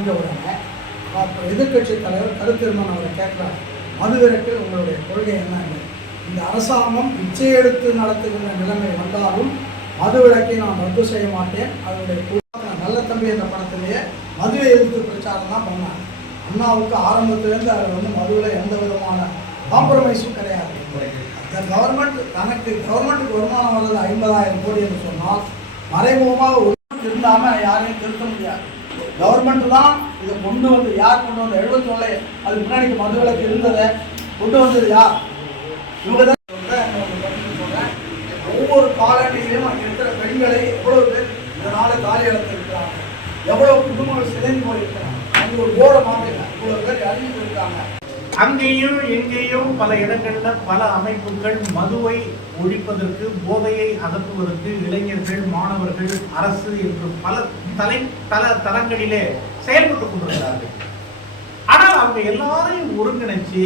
அறிந்த உடனே எதிர்கட்சி தலைவர் கருத்திருமன் அவரை கேட்கிறார், மதுவிலக்கில் உங்களுடைய கொள்கை என்னன்னு. இந்த அரசாங்கம் பிச்சை எடுத்து நடத்துகின்ற நிலைமை வந்தாலும் மதுவிலக்கை நான் ரத்து செய்ய மாட்டேன். அதனுடைய நல்ல தம்பி என்ற படத்திலேயே மதுவை எதிர்த்து பிரச்சாரம் தான் பண்ணாங்க. அண்ணாவுக்கு ஆரம்பத்திலேருந்து அவர் மதுவில் எந்த விதமான காம்ப்ரமைஸும் கிடையாது. இந்த கவர்மெண்ட்டுக்கு வருமானம் வர்றது 50,000 கோடி என்று சொன்னால் மறைமுகமாக இருந்தாமல் யாரையும் திருத்த முடியாது. கவர்மெண்ட் தான் இதை கொண்டு வந்து, யார் கொண்டு வந்து 71 அதுக்கு முன்னாடி மதுவிலக்கு இருந்ததை கொண்டு வந்தது யார்? இவங்க தான் சொல்கிறேன். ஒவ்வொரு காலனிலையும் அங்கே இருக்கிற பெண்களை எவ்வளோ பேர் இதனால் காலி இழந்திருக்கிறாங்க, எவ்வளோ குடும்பங்கள் சிதைந்து போயிருக்கிறாங்க. அங்கே ஒரு போர்டை மாற்றிங்க, இவ்வளோ பேர் அறிஞ்சு போயிருக்காங்க. அங்கேயும் எங்கேயும் பல இடங்களில் பல அமைப்புகள் மதுவை ஒழிப்பதற்கு, போதையை அகற்றுவதற்கு இளைஞர்கள், மாணவர்கள், அரசு என்று பல தளங்களிலே செயல்பட்டுக் கொண்டிருக்கிறார்கள். ஆனால் அவங்க எல்லாரையும் ஒருங்கிணைச்சு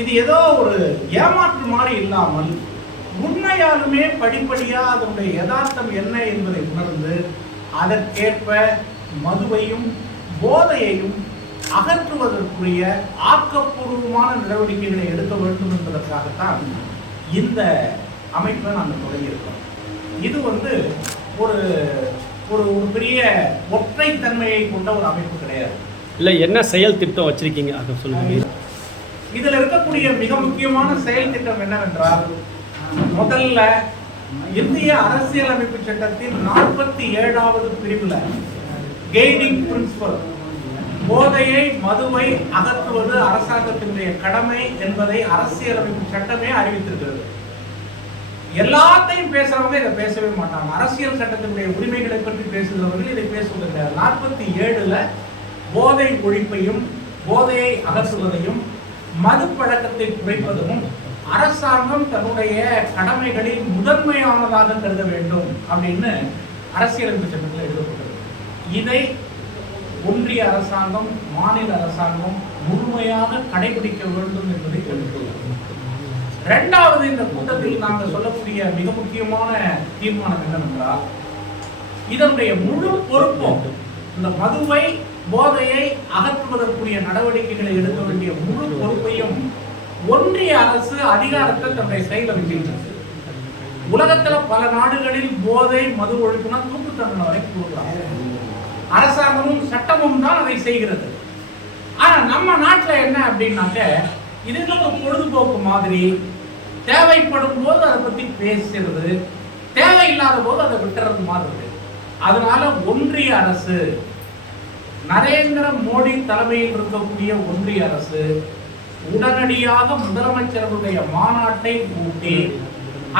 இது ஏதோ ஒரு ஏமாற்று மாதிரி இல்லாமல் உண்மையாலுமே படிப்படியாக அதனுடைய யதார்த்தம் என்ன என்பதை உணர்ந்து அதற்கேற்ப மதுவையும் போதையையும் அகற்றுவதற்குரிய ஆக்கப்பூர்வமான நடவடிக்கைகளை எடுக்க வேண்டும் என்பதற்காகத்தான் இந்த அமைப்பை நாங்கள் தொடங்கியிருக்கிறோம். இது ஒரு ஒரு பெரிய ஒற்றைத்தன்மையை கொண்ட ஒரு அமைப்பு கிடையாது. இல்லை, என்ன செயல் திட்டம் வச்சிருக்கீங்க அதை சொல்லுங்க. இதில் இருக்கக்கூடிய மிக முக்கியமான செயல் திட்டம் என்னவென்றால், முதல்ல இந்திய அரசியலமைப்பு சட்டத்தின் 47வது பிரிவில் கெய்டிங் பிரின்சிபல், போதையை மதுவை அகற்றுவது அரசாங்கத்தினுடைய கடமை என்பதை அரசியலமைப்பு சட்டமே அறிவித்திருக்கிறது. எல்லாத்தையும் பேசுறவங்க இதை பேசவே மாட்டாங்க. அரசியல் சட்டத்தினுடைய உரிமைகளை பற்றி பேசுகிறவர்கள் இதை பேசுவதில்லை. 47ல் போதை ஒழிப்பையும் போதையை அகற்றுவதையும் மது பழக்கத்தை குறைப்பதும் அரசாங்கம் தன்னுடைய கடமைகளில் முதன்மையானதாக கருத வேண்டும் அப்படின்னு அரசியலமைப்பு சட்டத்தில் எழுதப்பட்டது. இதை ஒன்றிய அரசாங்கம், மாநில அரசாங்கம் முழுமையாக கடைபிடிக்க வேண்டும் என்பதை கேட்டுக்கொள்கிறோம். இரண்டாவது, இந்த கூட்டத்தில் நாங்கள் சொல்லக்கூடிய மிக முக்கியமான தீர்மானம் என்னவென்றால், இதனுடைய முழு பொறுப்பும் இந்த மதுவை போதையை அகற்றுவதற்குரிய நடவடிக்கைகளை எடுக்க வேண்டிய முழு பொறுப்பையும் ஒன்றிய அரசு அதிகாரத்தை தன்னுடைய செயலில் வச்சிருக்கிறது. உலகத்துல பல நாடுகளில் போதை மது ஒழிப்புனா தூக்கு தண்டனை வரைக்கும் கொடுக்குறாங்க. அரசாங்கமும் சட்டமும் தான் அதை செய்கிறது. ஆனா நம்ம நாட்டில் என்ன அப்படின்னாக்க, இது ஒரு பொழுதுபோக்கு மாதிரி, தேவைப்படும் போது அதை பத்தி பேசுறது, தேவையில்லாத போது அதை விட்டுறது மாதிரி. அதனால ஒன்றிய அரசு, நரேந்திர மோடி தலைமையில் இருக்கக்கூடிய ஒன்றிய அரசு உடனடியாக முதலமைச்சர்களுடைய மாநாட்டை கூட்டி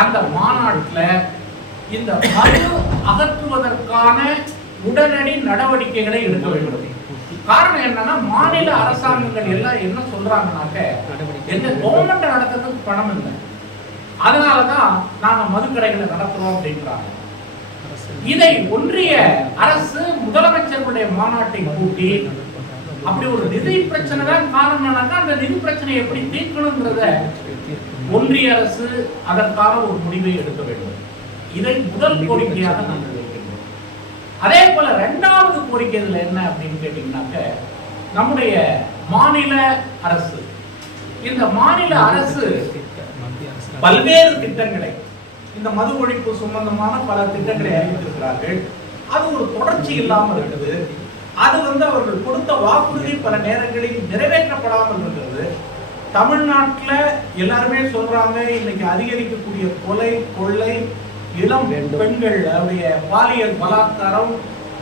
அந்த மாநாட்டில் இந்த மது அகற்றுவதற்கான உடனடி நடவடிக்கைகளை எடுக்க வேண்டும். காரணம் என்னன்னா, மாநில அரசாங்கங்கள் எல்லாம் என்ன சொல்றாங்கன்னாக்க, எங்க கவர்மெண்ட் நடத்துறதுக்கு பணம் இல்லை, அதனாலதான் நாங்க மதுக்கடைகளை நடத்துறோம் அப்படின்றாங்க. இதை ஒன்றிய அரசு முதலமைச்சர்களுடைய மாநாட்டை கூட்டி, அப்படி ஒரு நிதி பிரச்சனை தான் காரணம்னாக்கா அந்த நிதி பிரச்சனை எப்படி தீர்க்கணும்ன்றத ஒன்றிய அரசு அதற்கான ஒரு முடிவை எடுக்க வேண்டும். இதை முதல் கோரிக்கையாக நாங்கள் வைக்கின்றோம். அதே போல இரண்டாவது கோரிக்கை இதுல என்ன அப்படின்னு கேட்டீங்கன்னாக்க, நம்முடைய மாநில அரசு, இந்த மாநில அரசு பல்வேறு திட்டங்களை, இந்த மது ஒழிப்பு சம்பந்தமான பல திட்டங்களை அறிவித்திருக்கிறார்கள். அது ஒரு தொடர்ச்சி இல்லாமல் இருக்குது. அது அவர்கள் கொடுத்த வாக்குறுதி பல நேரங்களில் நிறைவேற்றப்படாமல் இருக்கிறது. தமிழ்நாட்டில் எல்லாருமே சொல்றாங்க, இன்னைக்கு அதிகரிக்கக்கூடிய கொலை, கொள்ளை, இளம் பெண்கள் அவருடைய பாலியல் பலாத்காரம்,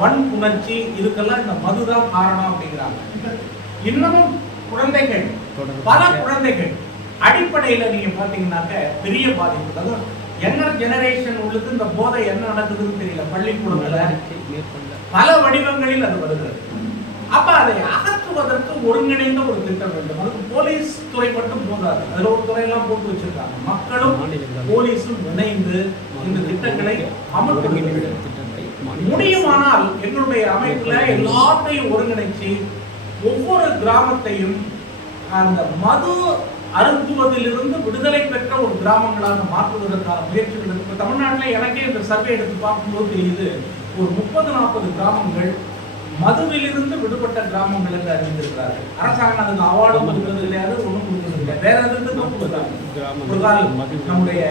வன்புணர்ச்சி, இதுக்கெல்லாம் இந்த மதுதான் காரணம் அப்படிங்கிறாங்க. இன்னமும் குழந்தைகள், பல குழந்தைகள் அடிப்படையில் நீங்க பாத்தீங்கன்னாக்க பெரிய பாதிப்பு. அதுவும் யங்கர் ஜெனரேஷன் உள்ளது இந்த போதை என்ன நடக்குதுன்னு தெரியல. பள்ளிக்கூடங்கள பல வடிவங்களில் அது வருகிறது. அப்ப அதை அகற்றுவதற்கு ஒருங்கிணைந்த ஒரு திட்டம் வேண்டும். அதுக்கு போலீஸ் துறை மட்டும் போதாது, அதுல ஒரு துறையெல்லாம் போட்டு வச்சிருக்காங்க. மக்களும் போலீஸும் இணைந்து இந்த திட்டங்களை அமல்படுத்த முடியுமானால் எங்களுடைய அமைப்புல எல்லாத்தையும் ஒருங்கிணைச்சு ஒவ்வொரு கிராமத்தையும் அந்த மது அருந்துவதிலிருந்து விடுதலை பெற்ற ஒரு கிராமங்களாக மாற்றுவதற்கான முயற்சிகள் இருக்கு. தமிழ்நாட்டில் எனக்கே இந்த சர்வே எடுத்து பார்க்கும்போது தெரியுது, ஒரு 30-40 கிராமங்கள் மதுவிலிருந்து விடுபட்ட கிராமங்கள் என்று அறிவித்திருக்கிறார்கள். அரசாங்கம் அதுக்கு அவார்டும் கொடுக்கிறது கிடையாது, ஒன்றும் கொடுக்கிறது கிடையாது. வேற எதுக்கு கொடுக்குறாங்க? நம்முடைய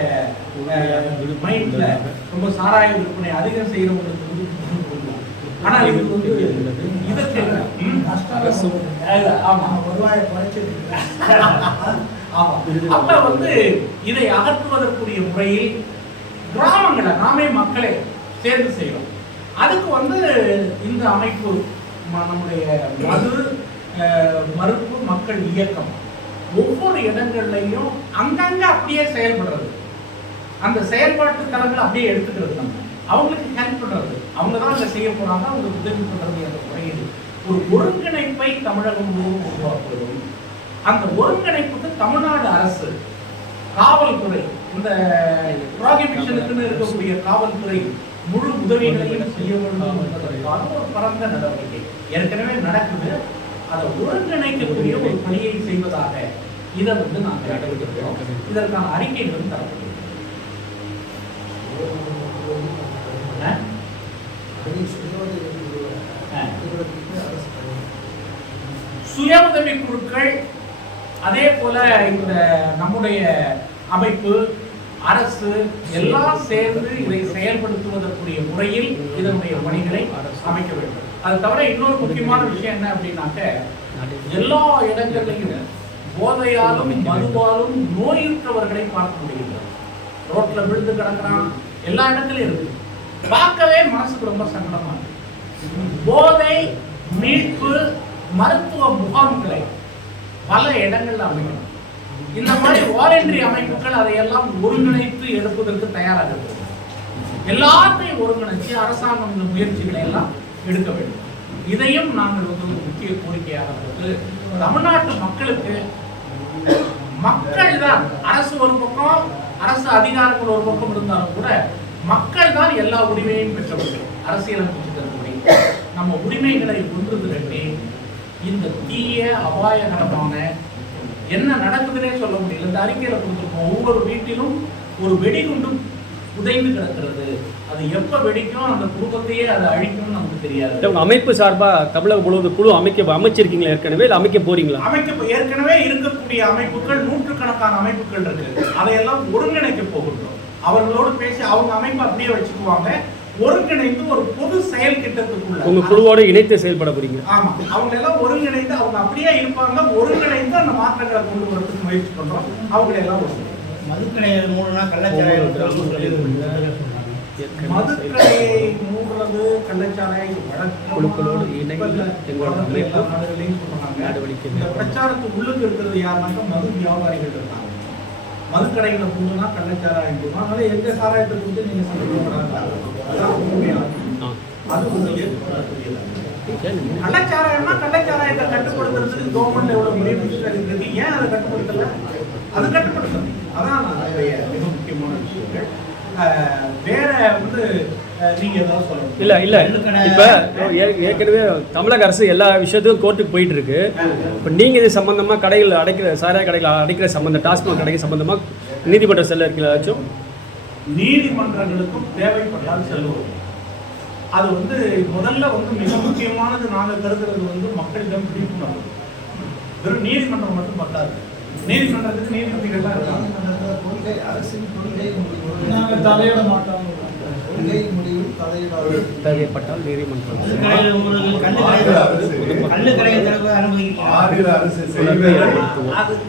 மைண்ட்ல ரொம்ப சாராய விற்பனை அதிகம் செய்யறவங்களுக்கு. ஆனால் இது வந்து இதற்கு அப்ப வந்து இதை அகற்றுவதற்குரிய முறையில் கிராமங்களை நாமே மக்களே சேர்ந்து செய்யணும். அதுக்கு வந்து இந்த அமைப்பு நம்முடைய மது மறுப்பு மக்கள் இயக்கம் ஒவ்வொரு இடங்கள்லையும் அங்கங்க அப்படியே செயல்படுறது, அந்த செயல்பாட்டு தளங்களை அப்படியே எடுத்துக்கிறது, நம்ம அவங்களுக்கு ஹெல்ப் பண்றது, அவங்க தான் அங்கே செய்ய போறாங்க, அவங்களுக்கு உதவி பண்றது என்ற முறையில் ஒரு ஒருங்கிணைப்பை தமிழகம் முழுவதும் உருவாக்குவதும், அந்த ஒருங்கிணைப்புக்கு தமிழ்நாடு அரசு காவல்துறை இந்த ப்ராகிபிஷனுக்குன்னு இருக்கக்கூடிய காவல்துறை முழு உதவிகளையும் செய்ய வேண்டும் என்பதற்கான ஒரு பரந்த நடவடிக்கை ஏற்கனவே நடக்குது. அதை ஒருங்கிணைக்கக்கூடிய ஒரு பணியை செய்வதாக இதை வந்து நாங்கள் நடவடிக்கிறோம். இதற்கான அறிக்கைகளும் தரப்படுகிறது. சுய உதவி குழுக்கள் அதே போல இந்த நம்முடைய அமைப்பு அரசு எல்லாம் சேர்ந்து இதை செயல்படுத்துவதற்குரிய முறையில் இதனுடைய பணிகளை அமைக்க வேண்டும். அது தவிர இன்னொரு முக்கியமான விஷயம் என்ன அப்படின்னாக்க, எல்லா இடங்களிலும் போதையாலும் மதுவாலும் நோயுற்றவர்களை பார்க்க முடிகிறது. ரோட்ல விழுந்து கிடக்கிறான், எல்லா இடத்துலயும் இருக்கு. பார்க்கவே மனசுக்கு ரொம்ப சங்கடமா இருக்கு. போதை மீட்பு மருத்துவ முகாம்களை பல இடங்கள்ல அமைக்கணும். இந்த மாதிரி வாலண்டரி அமைப்புகள் அதையெல்லாம் ஒருங்கிணைத்து எடுப்பதற்கு தயாராக இருக்கு. எல்லாத்தையும் ஒருங்கிணைச்சு அரசாங்கம் இந்த முயற்சிகளை எல்லாம் எடுக்க வேண்டும். இதையும் நாங்கள் வந்து ஒரு முக்கிய கோரிக்கையாக போட்டு தமிழ்நாட்டு மக்களுக்கு, மக்கள் தான் அரசு ஒரு பக்கம், அரசு அதிகாரங்கள் ஒரு பக்கம் இருந்தாலும் கூட மக்கள் தான் எல்லா உரிமையும் பெற்றவர்கள். அரசியலமைப்பு சட்டத்தின்படி நம்ம உரிமைகளை ஒன்று திரட்டி இந்த தீய அபாயகரமான என்ன நடக்குதுன்னே சொல்ல முடியல. இந்த அறிக்கையில கொடுத்துருக்கோம், ஒவ்வொரு வீட்டிலும் ஒரு வெடிகுண்டு புதைந்து கிடக்கிறது. அது எப்ப வெடிக்கும், அந்த குடும்பத்தையே அதை அழிக்கும்னு நமக்கு தெரியாது. உங்க அமைப்பு சார்பா தமிழகம் முழுவதும் குழு அமைச்சிருக்கீங்களா ஏற்கனவே, இல்லை அமைக்க போறீங்களா? ஏற்கனவே இருக்கக்கூடிய அமைப்புகள் நூற்றுக்கணக்கான அமைப்புகள் இருக்கு. அதையெல்லாம் ஒருங்கிணைக்க போகின்றோம். அவர்களோடு பேசி அவங்க அமைப்பு அப்படியே வச்சுக்குவாங்க. ஒருங்கிணைந்து ஒரு பொது செயல் திட்டத்துக்குள்ள உங்க குழுவோடு இணைத்து செயல்பட போறீங்க. ஆமா, அவங்க எல்லாம் ஒருங்கிணைந்து அவங்க அப்படியே இருப்பாங்க. ஒருங்கிணைந்து அந்த மாற்றங்களை கொண்டு வரதுக்கு முயற்சி பண்றோம். அவங்க எல்லாம் மதுக்கடையை மூடனா கள்ளச்சாராயம் மதுக்கடையை மூடுறது கள்ளச்சாராய குழுக்களோடு இணைந்து எங்களோட நடவடிக்கை. இந்த பிரச்சாரத்துக்கு உள்ளுக்கு இருக்கிறது யாருனாக்கா மது வியாபாரிகள் இருக்காங்க. மதுக்கடைகளை பூண்டுனா கள்ளச்சாராயம் பூணும். அதனால எந்த சாராயத்தை கொடுத்து நீங்க சந்திக்க அது வந்து கள்ளச்சாராயம்னா கள்ளச்சாராயத்தை கட்டுப்படுத்துறதுக்கு கவர்மெண்ட் எவ்வளவு முயற்சி இருக்குது, ஏன் அதை கட்டுப்படுத்தல? அது கட்டுப்படுத்தணும். அதான் மிக முக்கியமான விஷயங்கள். வேற வந்து நீங்க ஏதாவது சொல்லணும்? இல்ல இப்ப ஏற்கனவே தமிழக அரசு எல்லா விஷயத்துக்கும் கோர்ட்டுக்கு போயிட்டு இருக்கு. இப்ப நீங்க இது சம்பந்தமா கடைகள் அடைக்கிற சாராய கடைகள் அடைக்கிற சம்பந்தம், டாஸ்மாக் கடைக்கு சம்பந்தமா நீதிமன்ற செல்ல இருக்கலாச்சும் நீதிமன்றங்களுக்கும் தேவைப்பட்டால் செல்வோம். அது வந்து முதல்ல வந்து மிக முக்கியமானது நாங்கள் கருதுறது வந்து மக்களிடம் விழிப்புணர்வு. வெறும் நீதிமன்றம் மட்டும் பத்தாது. நீதிமன்றத்துக்கு நீதிபதிகள்லாம் இருக்காங்க. கொள்கை அரசின் கொள்கை நாங்கள் தலையிட மாட்டோம். கொள்கை முடிவு தேவைப்பட்டால் நீதிமன்றம்.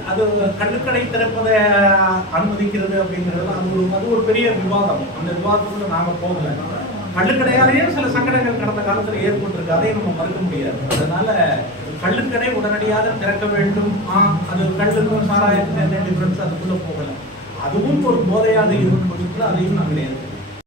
அது கள்ளுக்கடை திறப்பதை அனுமதிக்கிறது அப்படிங்கிறது அது ஒரு பெரிய விவாதம். அந்த விவாதத்துக்குள்ள நாங்கள் போகல. கள்ளுக்கடையாலேயே சில சங்கடங்கள் கடந்த காலத்தில் ஏற்பட்டிருக்கு, அதையும் நம்ம மறுக்க முடியாது. அதனால கள்ளுக்கடை உடனடியாக திறக்க வேண்டும். அது கள்ளுக்கும் சாராயத்துக்கு என்ன டிஃபரன்ஸ், அதுக்குள்ள போகல. அதுவும் ஒரு போதையாக இருக்கும், அதையும் நாங்கள்